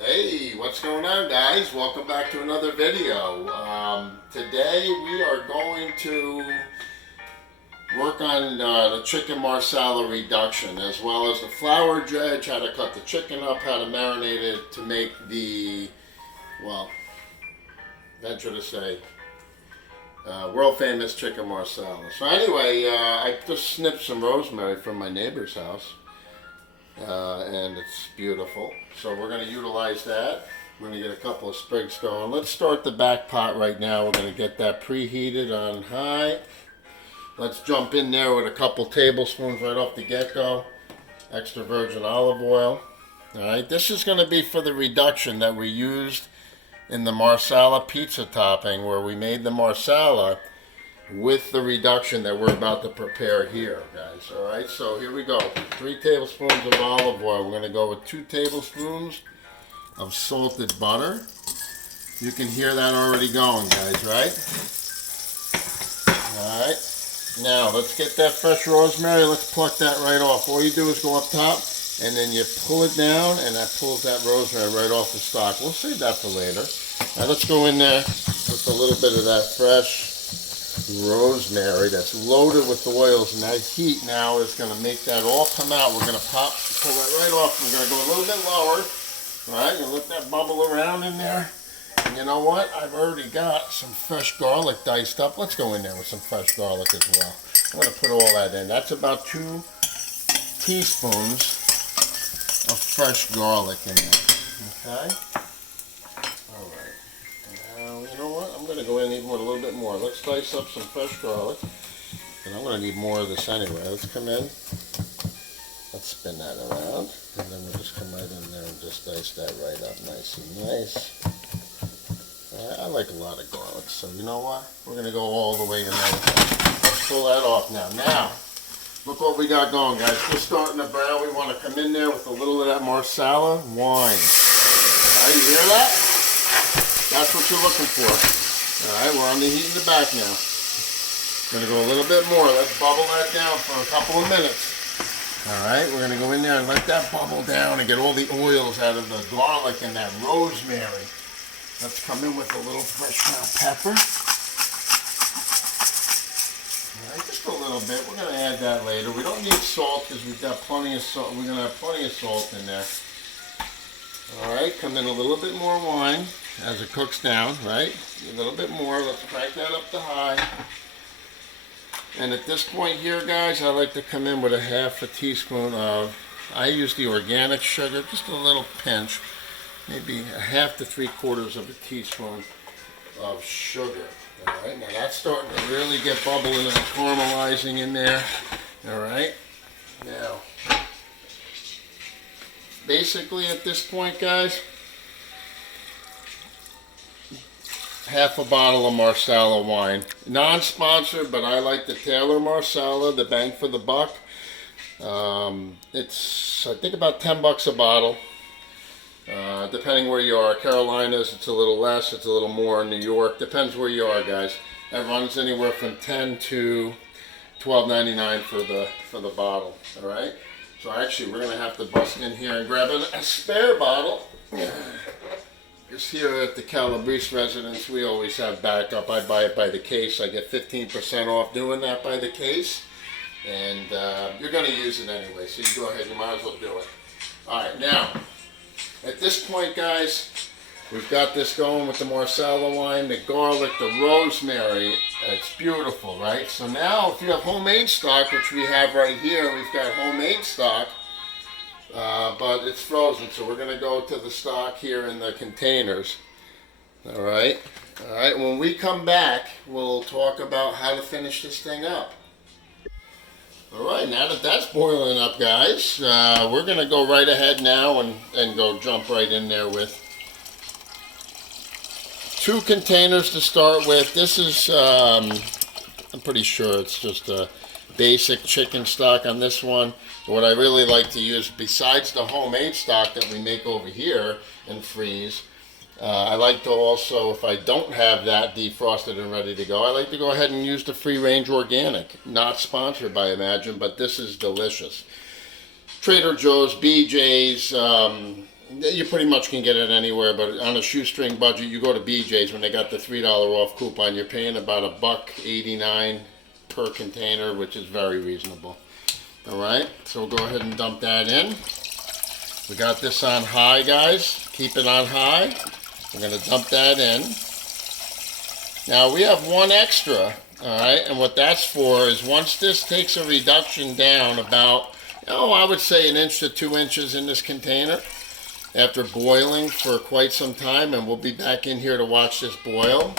Hey, what's going on, guys? Welcome back to another video. Today we are going to work on the chicken marsala reduction, as well as the flour dredge, how to cut the chicken up, how to marinate it to make the, well, venture to say, world famous chicken marsala. So anyway, I just snipped some rosemary from my neighbor's house. And it's beautiful. So we're going to utilize that. We're going to get a couple of sprigs going. Let's start the back pot right now. We're going to get that preheated on high. Let's jump in there with a couple tablespoons right off the get-go. Extra virgin olive oil. Alright, this is going to be for the reduction that we used in the Marsala pizza topping, where we made the Marsala with the reduction that we're about to prepare here, guys. All right, so here we go. 3 tablespoons of olive oil. We're going to go with 2 tablespoons of salted butter. You can hear that already going, guys, right? All right, now let's get that fresh rosemary. Let's pluck that right off. All you do is go up top and then you pull it down, and that pulls that rosemary right off the stalk. We'll save that for later. Now let's go in there with a little bit of that fresh rosemary that's loaded with oils, and that heat now is going to make that all come out. We're going to pull that right off. We're going to go a little bit lower. All right, and let that bubble around in there. And you know what? I've already got some fresh garlic diced up. Let's go in there with some fresh garlic as well. I'm going to put all that in. That's about 2 teaspoons of fresh garlic in there. Okay? I'm going to go in even with a little bit more. Let's dice up some fresh garlic. And I'm going to need more of this anyway. Let's come in. Let's spin that around. And then we'll just come right in there and just dice that right up nice and nice. I like a lot of garlic, so you know what? We're going to go all the way in there with that. Let's pull that off now. Now, look what we got going, guys. We're starting to brown. We want to come in there with a little of that Marsala wine. All right, you hear that? That's what you're looking for. Alright, we're on the heat in the back now. Going to go a little bit more. Let's bubble that down for a couple of minutes. Alright, we're going to go in there and let that bubble down and get all the oils out of the garlic and that rosemary. Let's come in with a little fresh ground pepper. Alright, just a little bit. We're going to add that later. We don't need salt because we've got plenty of salt. We're going to have plenty of salt in there. Alright, come in a little bit more wine as it cooks down, right? A little bit more. Let's crank that up to high. And at this point here, guys, I like to come in with a half a teaspoon of, I use the organic sugar, just a little pinch, maybe a half to 3/4 of a teaspoon of sugar. Alright, now that's starting to really get bubbling and caramelizing in there. Alright, now, basically at this point, guys, half a bottle of Marsala wine. Non-sponsored, but I like the Taylor Marsala, the bang for the buck. It's, I think, about $10 a bottle. Depending where you are. Carolinas, it's a little less, it's a little more. New York, depends where you are, guys. It runs anywhere from $10 to $12.99 for the bottle. All right. So actually, we're gonna have to bust in here and grab a spare bottle. Because here at the Calabrese residence, we always have backup. I buy it by the case. I get 15% off doing that by the case. And you're going to use it anyway, so you go ahead, you might as well do it. Alright, now, at this point, guys, we've got this going with the Marsala wine, the garlic, the rosemary. It's beautiful, right? So now, if you have homemade stock, which we have right here, we've got homemade stock. But it's frozen, so we're going to go to the stock here in the containers. Alright, when we come back, we'll talk about how to finish this thing up. Alright, now that that's boiling up, guys, we're going to go right ahead now and go jump right in there with 2 containers to start with. This is, I'm pretty sure it's just a basic chicken stock on this one. What I really like to use, besides the homemade stock that we make over here and freeze, I like to also, if I don't have that defrosted and ready to go, I like to go ahead and use the free-range organic. Not sponsored by Imagine, but this is delicious. Trader Joe's, BJ's, You pretty much can get it anywhere, but on a shoestring budget, you go to BJ's when they got the $3 off coupon. You're paying about $1.89 per container, which is very reasonable. All right, so we'll go ahead and dump that in. We got this on high, guys. Keep it on high. We're gonna dump that in. Now we have one extra, all right, and what that's for is once this takes a reduction down about, I would say 1 inch to 2 inches in this container after boiling for quite some time, and we'll be back in here to watch this boil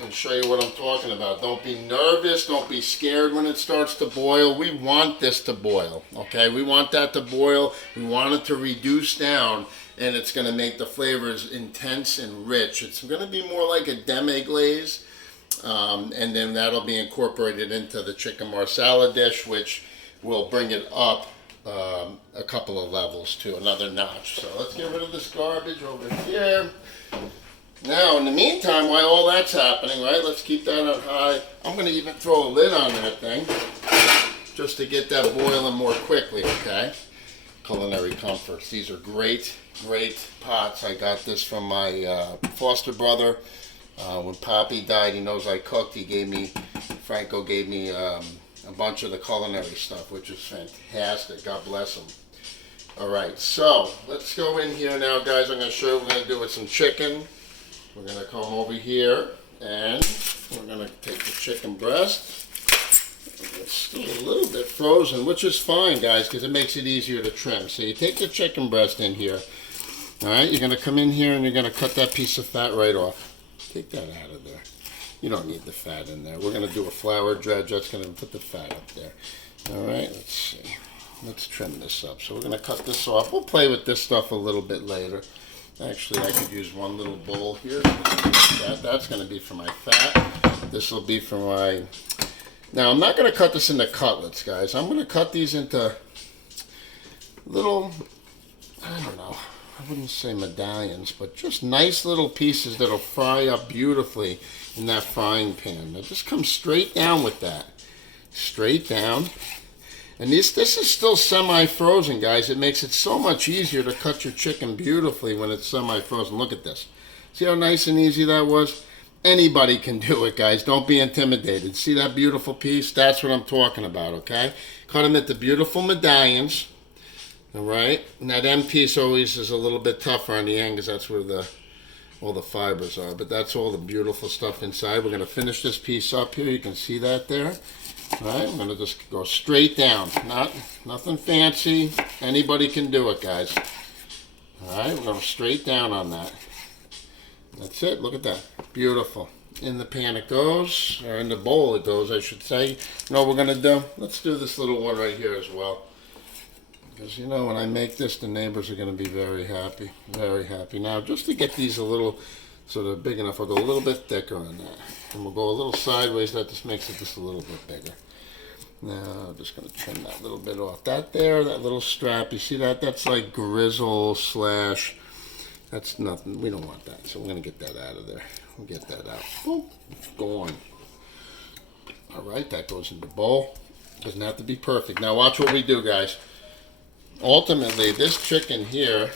and show you what I'm talking about. Don't be nervous, don't be scared when it starts to boil. We want this to boil, okay? We want that to boil. We want it to reduce down, and it's gonna make the flavors intense and rich. It's gonna be more like a demi-glaze, and then that'll be incorporated into the chicken marsala dish, which will bring it up a couple of levels to another notch. So let's get rid of this garbage over here. Now, in the meantime, while all that's happening, right, let's keep that on high. I'm going to even throw a lid on that thing just to get that boiling more quickly, okay? Culinary Comforts. These are great, great pots. I got this from my foster brother. When Poppy died, he knows I cooked. Franco gave me a bunch of the culinary stuff, which is fantastic. God bless him. All right, so let's go in here now, guys. I'm going to show you what we're going to do with some chicken. We're going to come over here and we're going to take the chicken breast. It's still a little bit frozen, which is fine, guys, because it makes it easier to trim. So you take the chicken breast in here. All right, you're going to come in here and you're going to cut that piece of fat right off. Take that out of there. You don't need the fat in there. We're going to do a flour dredge. That's going to put the fat up there. All right, let's see. Let's trim this up. So we're going to cut this off. We'll play with this stuff a little bit later. Actually, I could use one little bowl here. That's going to be for my fat. This will be for my... Now, I'm not going to cut this into cutlets, guys. I'm going to cut these into little, I don't know, I wouldn't say medallions, but just nice little pieces that'll fry up beautifully in that frying pan. Now, just come straight down with that. Straight down. And this is still semi-frozen, guys. It makes it so much easier to cut your chicken beautifully when it's semi-frozen. Look at this. See how nice and easy that was? Anybody can do it, guys. Don't be intimidated. See that beautiful piece? That's what I'm talking about, okay? Cut them into beautiful medallions, all right? And that end piece always is a little bit tougher on the end because that's where all the fibers are. But that's all the beautiful stuff inside. We're going to finish this piece up here. You can see that there. All right, I'm going to just go straight down. Nothing fancy. Anybody can do it, guys. All right, we're going straight down on that. That's it. Look at that. Beautiful. In the pan it goes, or in the bowl it goes, I should say. You know what we're going to do? Let's do this little one right here as well. Because, you know, when I make this, the neighbors are going to be very happy. Very happy. Now, just to get these a little... So they're big enough, I'll go a little bit thicker on that. And we'll go a little sideways, that just makes it just a little bit bigger. Now, I'm just going to trim that little bit off. That there, that little strap, you see that? That's like grizzle slash, that's nothing. We don't want that, so we're going to get that out of there. We'll get that out. Boom, gone. All right, that goes in the bowl. Doesn't have to be perfect. Now watch what we do, guys. Ultimately, this chicken here,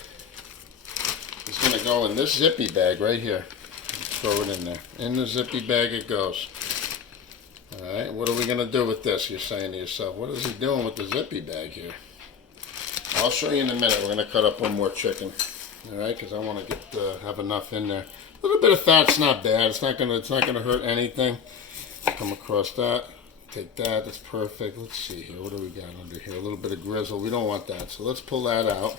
it's going to go in this zippy bag right here. Throw it in there. In the zippy bag it goes. Alright, what are we going to do with this? You're saying to yourself, what is he doing with the zippy bag here? I'll show you in a minute. We're going to cut up one more chicken. Alright, because I want to have enough in there. A little bit of fat's not bad. It's not going to hurt anything. Come across that. Take that. That's perfect. Let's see here. What do we got under here? A little bit of grizzle. We don't want that. So let's pull that out.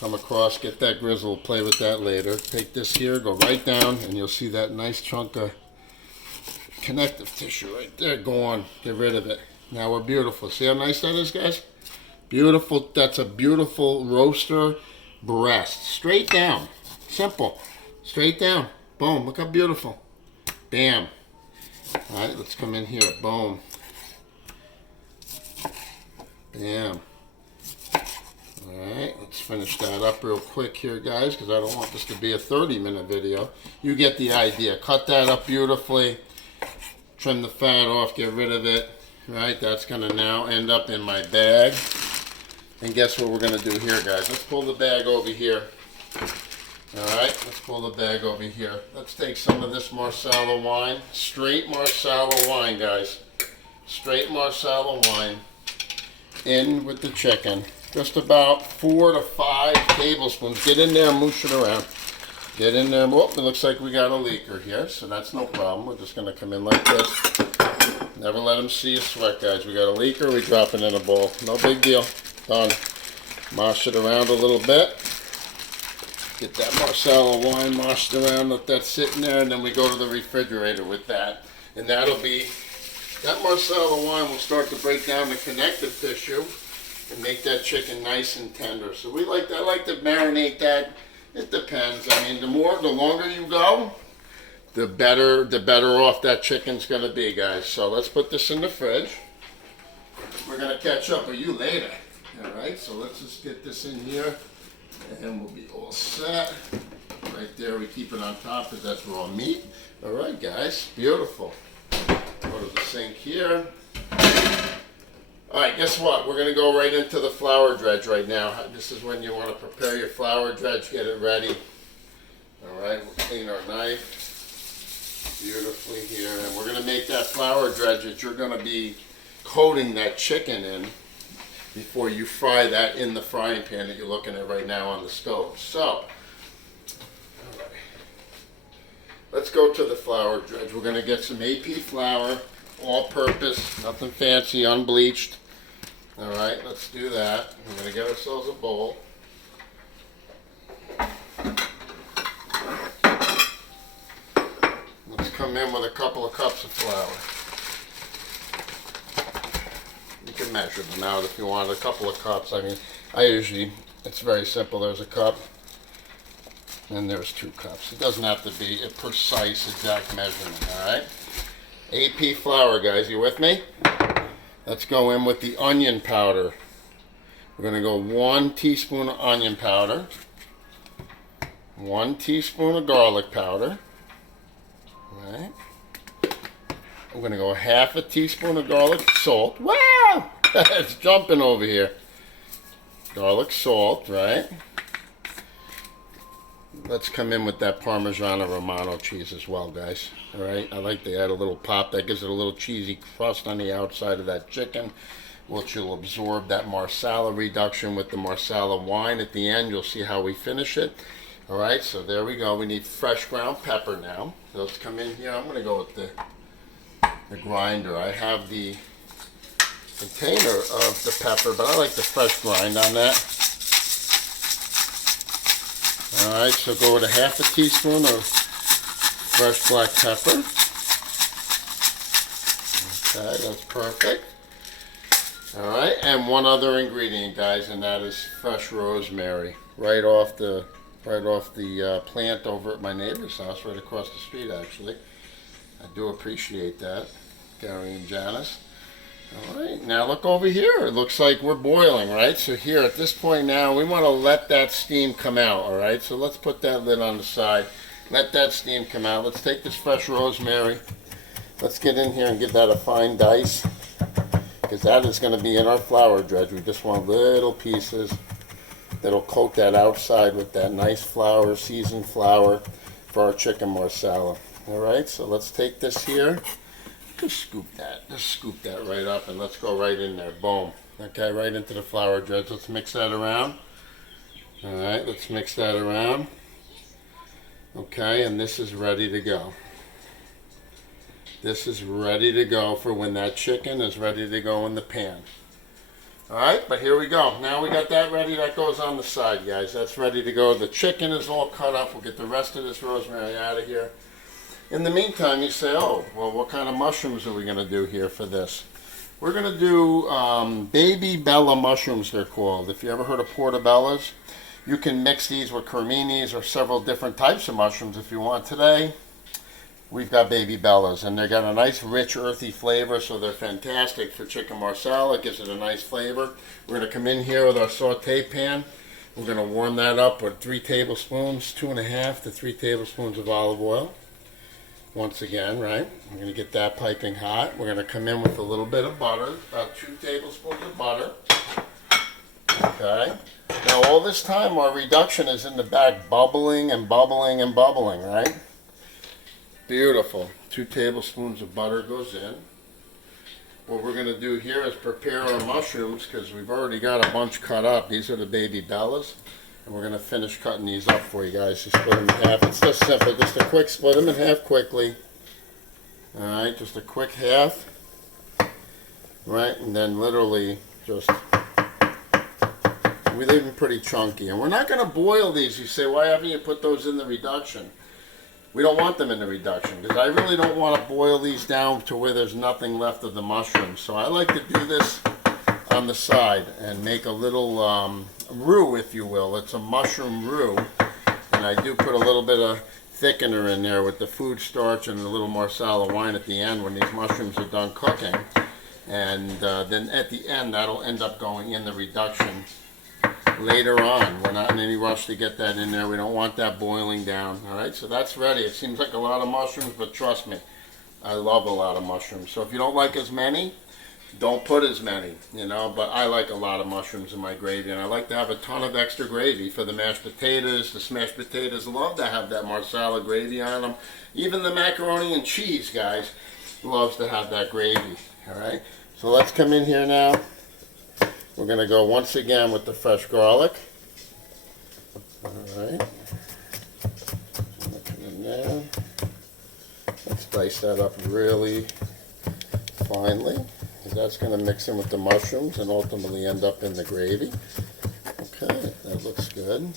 Come across, get that grizzle, play with that later. Take this here, go right down, and you'll see that nice chunk of connective tissue right there. Go on, get rid of it. Now we're beautiful. See how nice that is, guys? Beautiful. That's a beautiful roaster breast. Straight down. Simple. Straight down. Boom. Look how beautiful. Bam. All right, let's come in here. Boom. Bam. Alright, let's finish that up real quick here, guys, because I don't want this to be a 30-minute video. You get the idea. Cut that up beautifully. Trim the fat off, get rid of it. Right, that's going to now end up in my bag. And guess what we're going to do here, guys? Let's pull the bag over here. Alright, let's pull the bag over here. Let's take some of this Marsala wine. Straight Marsala wine, guys. Straight Marsala wine. In with the chicken. Just about 4 to 5 tablespoons. Get in there and moosh it around. Get in there. Oh, it looks like we got a leaker here, so that's no problem. We're just going to come in like this. Never let them see you sweat, guys. We got a leaker, we drop it in a bowl. No big deal. Done. Mosh it around a little bit. Get that Marsala wine moshed around, let that sit in there, and then we go to the refrigerator with that. And that'll be, that Marsala wine will start to break down the connective tissue and make that chicken nice and tender. So I like to marinate that. It depends. I mean, the longer you go, the better off that chicken's gonna be, guys. So let's put this in the fridge. We're gonna catch up with you later. All right, so let's just get this in here and we'll be all set. Right there, we keep it on top because that's raw meat. All right, guys, beautiful. Go to the sink here. All right, guess what? We're gonna go right into the flour dredge right now. This is when you wanna prepare your flour dredge, get it ready. All right, we'll clean our knife beautifully here. And we're gonna make that flour dredge that you're gonna be coating that chicken in before you fry that in the frying pan that you're looking at right now on the stove. So, all right. Let's go to the flour dredge. We're gonna get some AP flour, all-purpose, nothing fancy, unbleached. All right, let's do that. We're gonna get ourselves a bowl. Let's come in with a couple of cups of flour. You can measure them out if you want, a couple of cups. I mean, it's very simple. There's a cup, and there's 2 cups. It doesn't have to be a precise, exact measurement, all right? AP flour, guys, you with me? Let's go in with the onion powder. We're gonna go 1 teaspoon of onion powder, 1 teaspoon of garlic powder, all right? We're gonna go 1/2 teaspoon of garlic salt. Wow! It's jumping over here. Garlic salt, right? Let's come in with that Parmesan Romano cheese as well, guys. All right, I like to add a little pop. That gives it a little cheesy crust on the outside of that chicken, which will absorb that Marsala reduction with the Marsala wine. At the end, you'll see how we finish it. All right, so there we go. We need fresh ground pepper now. So let's come in here. I'm going to go with the grinder. I have the container of the pepper, but I like the fresh grind on that. All right, so go with 1/2 teaspoon of fresh black pepper. Okay, that's perfect. All right, and one other ingredient, guys, and that is fresh rosemary, right off the plant over at my neighbor's house, right across the street, actually. I do appreciate that, Gary and Janice. All right, now look over here. It looks like we're boiling, right? So here, at this point now, we want to let that steam come out, all right? So let's put that lid on the side. Let that steam come out. Let's take this fresh rosemary. Let's get in here and give that a fine dice, because that is going to be in our flour dredge. We just want little pieces that'll coat that outside with that nice flour, seasoned flour for our chicken marsala. All right, so let's take this here. Just scoop that right up, and let's go right in there. Boom. Okay, right into the flour dredge. Let's mix that around. All right, let's mix that around. Okay, and this is ready to go. This is ready to go for when that chicken is ready to go in the pan. All right, but here we go. Now we got that ready. That goes on the side, guys. That's ready to go. The chicken is all cut up. We'll get the rest of this rosemary out of here. In the meantime, you say, oh, well, what kind of mushrooms are we going to do here for this? We're going to do baby bella mushrooms, they're called. If you ever heard of portobellas, you can mix these with creminis or several different types of mushrooms if you want. Today, we've got baby bellas, and they've got a nice, rich, earthy flavor, so they're fantastic for chicken marsala. It gives it a nice flavor. We're going to come in here with our saute pan. We're going to warm that up with 3 tablespoons, 2.5 to 3 tablespoons of olive oil. Once again, right? We're going to get that piping hot. We're going to come in with a little bit of butter, about 2 tablespoons of butter. Okay. Now all this time our reduction is in the back bubbling and bubbling and bubbling, right? Beautiful. 2 tablespoons of butter goes in. What we're going to do here is prepare our mushrooms because we've already got a bunch cut up. These are the baby bellas. And we're going to finish cutting these up for you guys. Just split them in half. It's just simple. Just a quick split them in half quickly. Alright, just a quick half. Right, and then literally just, we leave them pretty chunky. And we're not going to boil these. You say, why haven't you put those in the reduction? We don't want them in the reduction because I really don't want to boil these down to where there's nothing left of the mushrooms. So I like to do this on the side and make a little roux, if you will. It's a mushroom roux, and I do put a little bit of thickener in there with the food starch and a little Marsala wine at the end when these mushrooms are done cooking. And then at the end that'll end up going in the reduction later on. We're not in any rush to get that in there. We don't want that boiling down. Alright, so that's ready. It seems like a lot of mushrooms, but trust me, I love a lot of mushrooms. So if you don't like as many, don't put as many, you know, but I like a lot of mushrooms in my gravy, and I like to have a ton of extra gravy for the mashed potatoes. The smashed potatoes love to have that Marsala gravy on them. Even the macaroni and cheese, guys, loves to have that gravy. Alright, so let's come in here now. We're going to go once again with the fresh garlic. Alright, come in there. Let's dice that up really finely. That's going to mix in with the mushrooms and ultimately end up in the gravy. Okay, that looks good.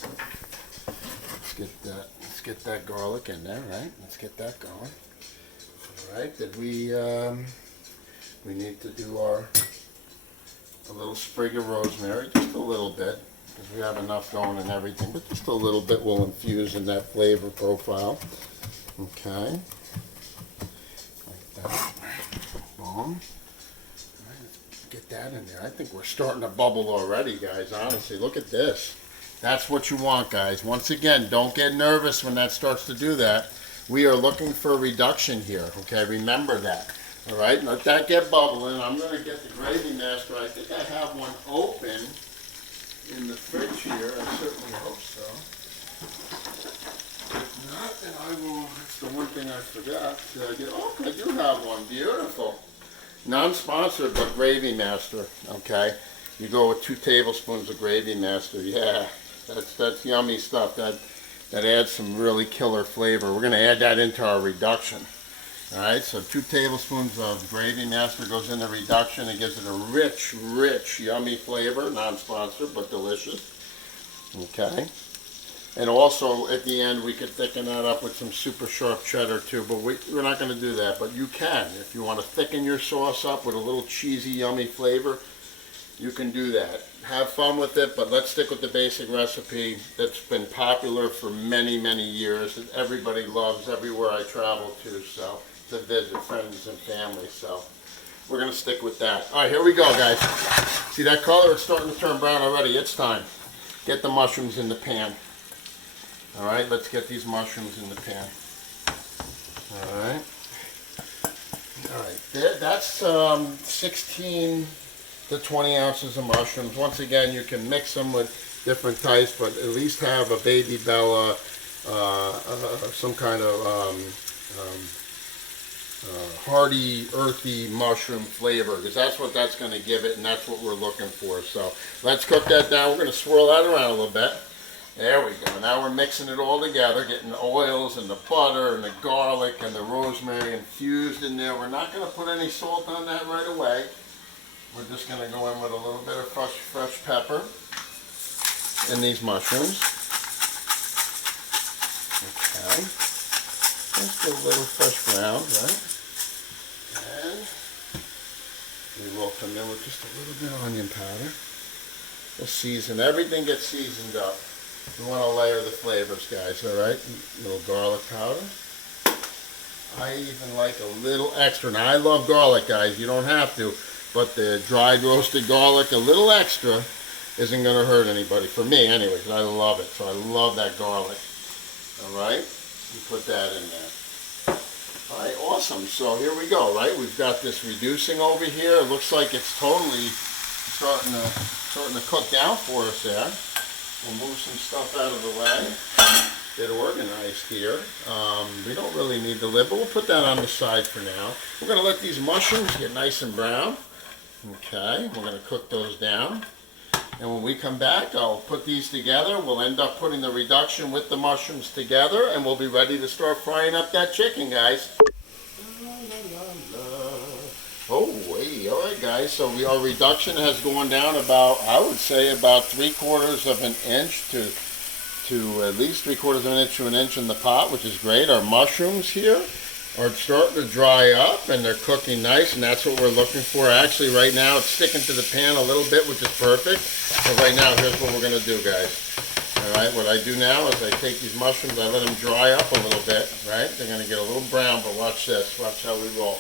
Let's get that garlic in there, right? Let's get that going. All right, did we need to do a little sprig of rosemary, just a little bit, because we have enough going and everything, but just a little bit will infuse in that flavor profile. Okay, like that. Boom. Get that in there. I think we're starting to bubble already, guys. Honestly, look at this. That's what you want, guys. Once again, don't get nervous when that starts to do that. We are looking for a reduction here, okay? Remember that. All right, let that get bubbling. I'm going to get the gravy master. I think I have one open in the fridge here. I certainly hope so. If not, then I will. That's the one thing I forgot. Oh, I do have one. Beautiful. Non-sponsored, but Gravy Master, okay? You go with 2 tablespoons of Gravy Master. Yeah, that's yummy stuff. That adds some really killer flavor. We're going to add that into our reduction. All right, so 2 tablespoons of Gravy Master goes in the reduction. It gives it a rich, rich, yummy flavor. Non-sponsored, but delicious. Okay. And also, at the end, we could thicken that up with some super sharp cheddar too, but we're not going to do that. But you can. If you want to thicken your sauce up with a little cheesy, yummy flavor, you can do that. Have fun with it, but let's stick with the basic recipe that's been popular for many, many years, that everybody loves everywhere I travel to visit friends and family. So we're going to stick with that. All right, here we go, guys. See that color? It's starting to turn brown already. It's time. Get the mushrooms in the pan. All right, let's get these mushrooms in the pan. All right. All right, that's 16 to 20 ounces of mushrooms. Once again, you can mix them with different types, but at least have a baby bella, some kind of hearty, earthy mushroom flavor, because that's what that's going to give it, and that's what we're looking for. So let's cook that down. We're going to swirl that around a little bit. There we go. Now we're mixing it all together, getting the oils and the butter and the garlic and the rosemary infused in there. We're not going to put any salt on that right away. We're just going to go in with a little bit of fresh pepper in these mushrooms. Okay. Just a little fresh ground, right? And we will come in with just a little bit of onion powder. We'll season. Everything gets seasoned up. We want to layer the flavors, guys, all right? A little garlic powder. I even like a little extra. Now, I love garlic, guys. You don't have to. But the dried roasted garlic, a little extra, isn't going to hurt anybody. For me, anyway, because I love it. So I love that garlic. All right? You put that in there. All right, awesome. So here we go, right? We've got this reducing over here. It looks like it's totally starting to cook down for us there. We'll move some stuff out of the way. Get organized here. We don't really need the lid, but we'll put that on the side for now. We're going to let these mushrooms get nice and brown. Okay, we're going to cook those down. And when we come back, I'll put these together. We'll end up putting the reduction with the mushrooms together, and we'll be ready to start frying up that chicken, guys. Oh, hey, all right, guys. So our reduction has gone down about, I would say, about 3/4 of an inch to at least 3/4 of an inch to an inch in the pot, which is great. Our mushrooms here are starting to dry up, and they're cooking nice, and that's what we're looking for. Actually, right now, it's sticking to the pan a little bit, which is perfect. But right now, here's what we're going to do, guys. All right, what I do now is I take these mushrooms, I let them dry up a little bit, right? They're going to get a little brown, but watch this. Watch how we roll.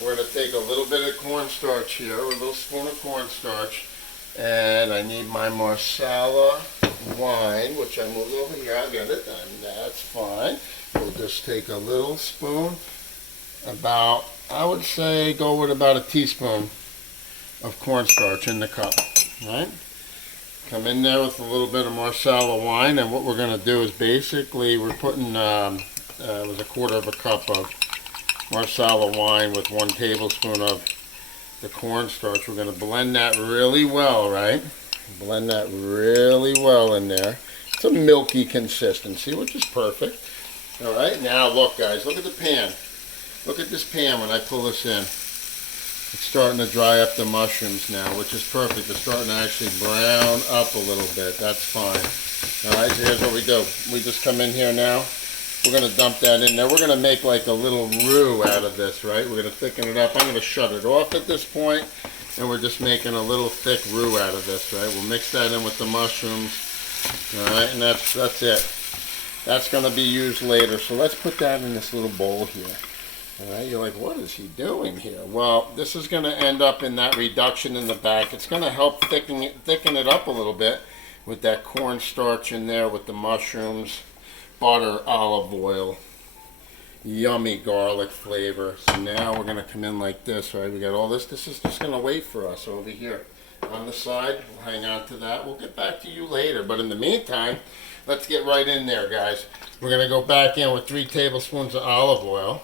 We're going to take a little bit of cornstarch here, a little spoon of cornstarch, and I need my Marsala Wine, which I moved over here. I got it, and that's fine. We'll just take a little spoon, about, I would say, go with about a teaspoon of cornstarch in the cup, right? Come in there with a little bit of Marsala Wine, and what we're going to do is basically we're putting, it was 1/4 cup of Marsala Wine with 1 tablespoon of the cornstarch. We're going to blend that really well, right? Blend that really well in there. It's a milky consistency, which is perfect. All right, now look, guys, look at the pan. Look at this pan when I pull this in. It's starting to dry up the mushrooms now, which is perfect. It's starting to actually brown up a little bit. That's fine. All right, so here's what we do. We just come in here now. We're going to dump that in there. We're going to make like a little roux out of this, right? We're going to thicken it up. I'm going to shut it off at this point, and we're just making a little thick roux out of this, right? We'll mix that in with the mushrooms. All right, and that's it. That's going to be used later. So let's put that in this little bowl here. All right, you're like, what is he doing here? Well, this is going to end up in that reduction in the back. It's going to help thicken it up a little bit with that cornstarch in there, with the mushrooms, butter, olive oil, yummy garlic flavor. So now we're going to come in like this, right? We got all this. This is just going to wait for us over here. On the side, we'll hang on to that. We'll get back to you later. But in the meantime, let's get right in there, guys. We're going to go back in with 3 tablespoons of olive oil.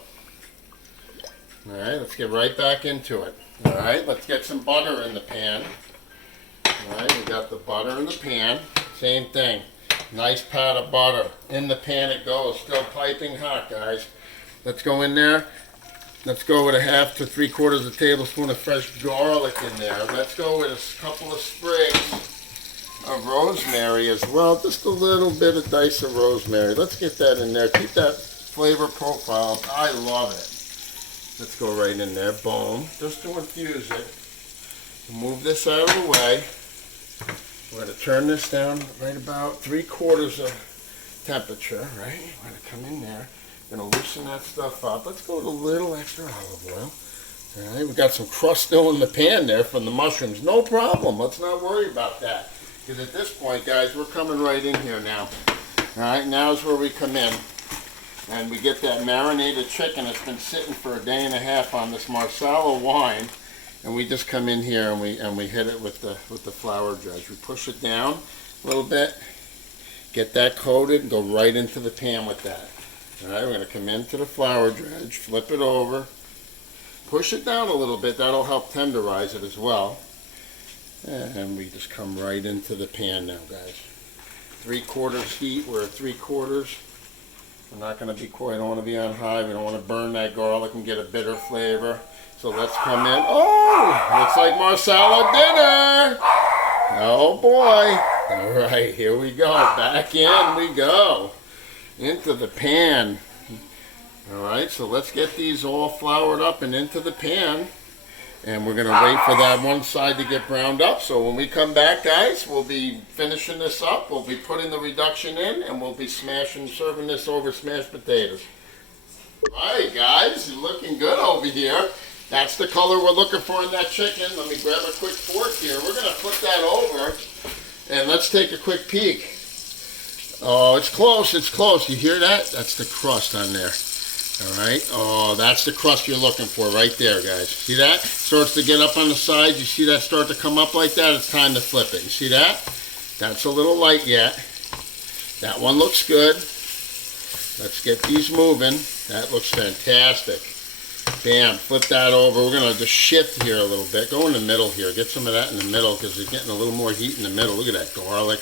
All right, let's get right back into it. All right, let's get some butter in the pan. All right, we got the butter in the pan. Same thing. Nice pat of butter. In the pan it goes. Still piping hot, guys. Let's go in there. Let's go with a 1/2 to 3/4 of a tablespoon of fresh garlic in there. Let's go with a couple of sprigs of rosemary as well. Just a little bit of dice of rosemary. Let's get that in there. Keep that flavor profile. I love it. Let's go right in there. Boom. Just to infuse it. Move this out of the way. We're going to turn this down right about 3/4 of temperature, right? We're going to come in there. Going to loosen that stuff up. Let's go with a little extra olive oil. All right, we got some crust still in the pan there from the mushrooms. No problem. Let's not worry about that. Because at this point, guys, we're coming right in here now. All right, now is where we come in. And we get that marinated chicken that's been sitting for a 1.5 days on this Marsala Wine. And we just come in here and we hit it with the flour dredge. We push it down a little bit, get that coated, and go right into the pan with that. All right, we're going to come into the flour dredge, flip it over, push it down a little bit. That'll help tenderize it as well. And we just come right into the pan now, guys. 3/4 heat. We're at 3/4. We're not going to be quite. I don't want to be on high. We don't want to burn that garlic and get a bitter flavor. So let's come in. Oh, looks like Marsala dinner. Oh boy. All right, here we go. Back in we go. Into the pan. All right, so let's get these all floured up and into the pan. And we're going to wait for that one side to get browned up. So when we come back, guys, we'll be finishing this up. We'll be putting the reduction in, and we'll be serving this over smashed potatoes. All right, guys, you're looking good over here. That's the color we're looking for in that chicken. Let me grab a quick fork here. We're going to put that over, and let's take a quick peek. Oh, it's close, it's close. You hear that? That's the crust on there. All right. Oh, that's the crust you're looking for right there, guys. See that? Starts to get up on the sides. You see that start to come up like that? It's time to flip it. You see that? That's a little light yet. That one looks good. Let's get these moving. That looks fantastic. Bam. Flip that over. We're going to just shift here a little bit. Go in the middle here. Get some of that in the middle because they're getting a little more heat in the middle. Look at that garlic.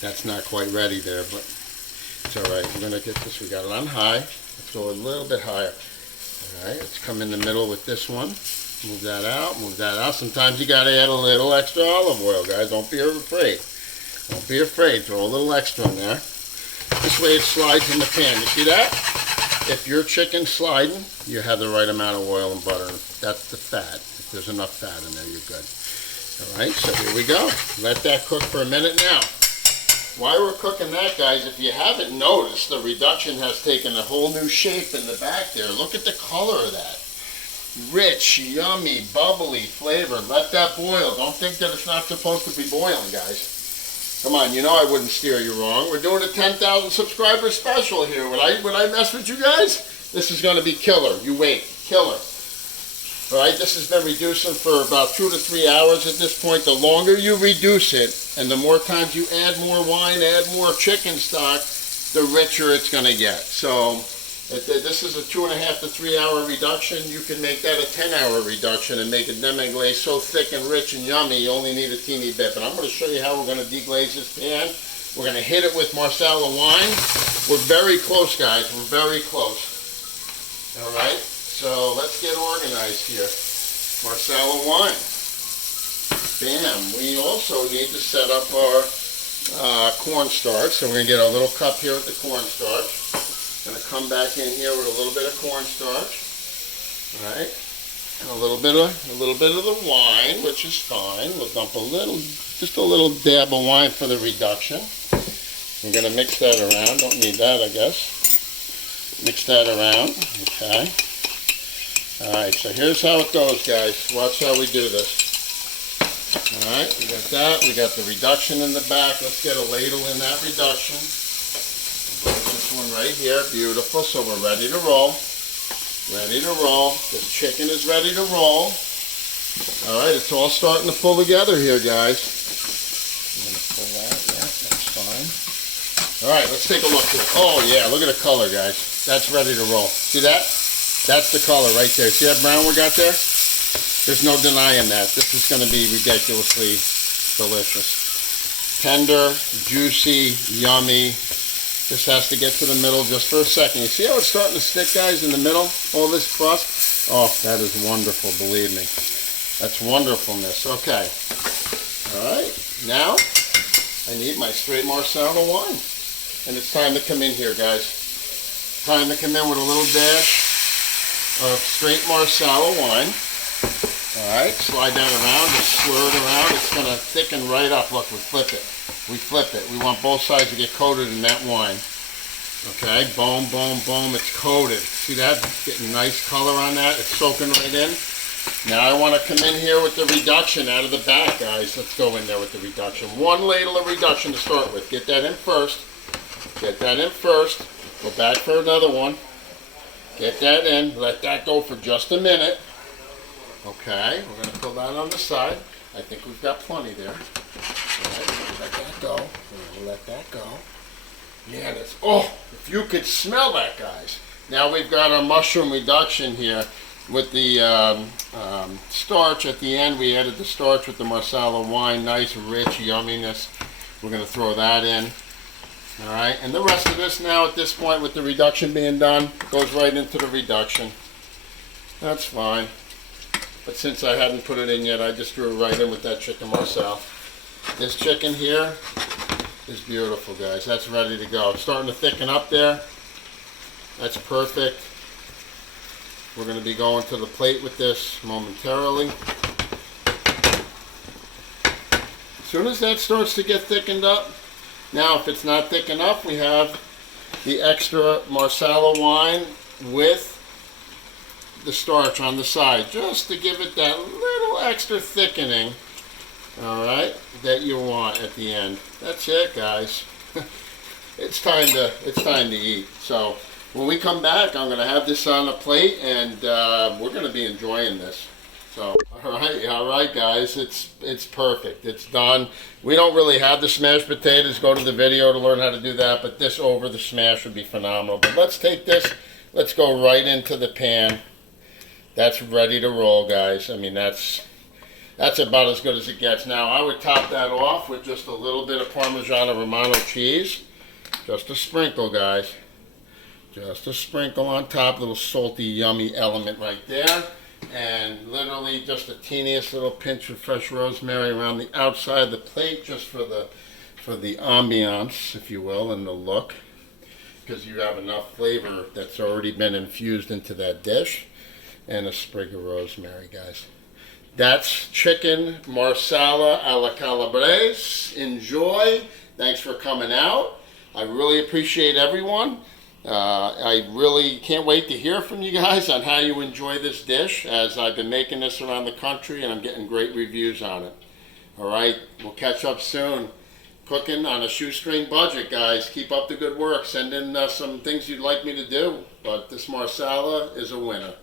That's not quite ready there, but it's all right. We're going to get this. We got it on high. Let's go a little bit higher. All right, let's come in the middle with this one. Move that out, move that out. Sometimes you got to add a little extra olive oil, guys. Don't be afraid. Don't be afraid. Throw a little extra in there. This way it slides in the pan. You see that? If your chicken's sliding, you have the right amount of oil and butter. That's the fat. If there's enough fat in there, you're good. All right, so here we go. Let that cook for a minute now. While we're cooking that, guys, if you haven't noticed, the reduction has taken a whole new shape in the back there. Look at the color of that. Rich, yummy, bubbly flavor. Let that boil. Don't think that it's not supposed to be boiling, guys. Come on, you know I wouldn't steer you wrong. We're doing a 10,000 subscriber special here. Would I mess with you guys? This is going to be killer. You wait. Killer. All right, this has been reducing for about 2 to 3 hours at this point. The longer you reduce it, and the more times you add more wine, add more chicken stock, the richer it's going to get. So if this is a 2.5 to 3 hour reduction. You can make that a 10-hour reduction and make a demi-glaze so thick and rich and yummy you only need a teeny bit. But I'm going to show you how we're going to deglaze this pan. We're going to hit it with Marsala wine. We're very close, guys. We're very close. All right. So let's get organized here. Marsala wine. Bam. We also need to set up our cornstarch. So we're going to get a little cup here with the cornstarch. Going to come back in here with a little bit of cornstarch. All right. And a little bit of the wine, which is fine. We'll dump just a little dab of wine for the reduction. I'm going to mix that around. Don't need that, I guess. Mix that around. Okay. Alright, so here's how it goes, guys. Watch how we do this. Alright, we got that. We got the reduction in the back. Let's get a ladle in that reduction. We'll put this one right here. Beautiful. So we're ready to roll. Ready to roll. This chicken is ready to roll. Alright, it's all starting to pull together here, guys. I'm going to pull that. Yeah, that's fine. Alright, let's take a look here. Oh, yeah, look at the color, guys. That's ready to roll. See that? That's the color right there. See that brown we got there? There's no denying that. This is going to be ridiculously delicious. Tender, juicy, yummy. This has to get to the middle just for a second. You see how it's starting to stick, guys, in the middle? All this crust? Oh, that is wonderful, believe me. That's wonderfulness. Okay. All right. Now, I need my straight Marsala wine. And it's time to come in here, guys. Time to come in with a little dash of straight Marsala wine. Alright, slide that around, just swirl it around. It's going to thicken right up. Look, we flip it. We flip it. We want both sides to get coated in that wine. Okay, boom, boom, boom. It's coated. See that? Getting nice color on that. It's soaking right in. Now I want to come in here with the reduction out of the back, guys. Let's go in there with the reduction. 1 ladle of reduction to start with. Get that in first. Get that in first. Go back for another one. Get that in. Let that go for just a minute. Okay, we're going to pull that on the side. I think we've got plenty there. All right, let that go. Let that go. Yeah, that's, oh, if you could smell that, guys. Now we've got our mushroom reduction here with the starch at the end. We added the starch with the Marsala wine. Nice, rich yumminess. We're going to throw that in. All right, and the rest of this now at this point with the reduction being done goes right into the reduction. That's fine. But since I hadn't put it in yet, I just threw it right in with that chicken Marsala. This chicken here is beautiful, guys. That's ready to go. It's starting to thicken up there. That's perfect. We're going to be going to the plate with this momentarily. As soon as that starts to get thickened up, now if it's not thick enough, we have the extra Marsala wine with the starch on the side, just to give it that little extra thickening, all right, that you want at the end. That's it, guys. It's time to eat. So when we come back, I'm going to have this on a plate, and we're going to be enjoying this. So, all right, guys, it's perfect. It's done. We don't really have the smashed potatoes. Go to the video to learn how to do that, but this over the smash would be phenomenal. But let's take this. Let's go right into the pan. That's ready to roll, guys. I mean, that's about as good as it gets. Now, I would top that off with just a little bit of Parmesan Romano cheese. Just a sprinkle, guys. Just a sprinkle on top, little salty, yummy element right there. And literally just a teeniest little pinch of fresh rosemary around the outside of the plate, just for the ambiance, if you will, and the look. Because you have enough flavor that's already been infused into that dish. And a sprig of rosemary, guys. That's chicken marsala a la calabrese. Enjoy. Thanks for coming out. I really appreciate everyone. I really can't wait to hear from you guys on how you enjoy this dish, as I've been making this around the country and I'm getting great reviews on it. Alright, we'll catch up soon. Cooking on a shoestring budget, guys. Keep up the good work. Send in some things you'd like me to do, but this marsala is a winner.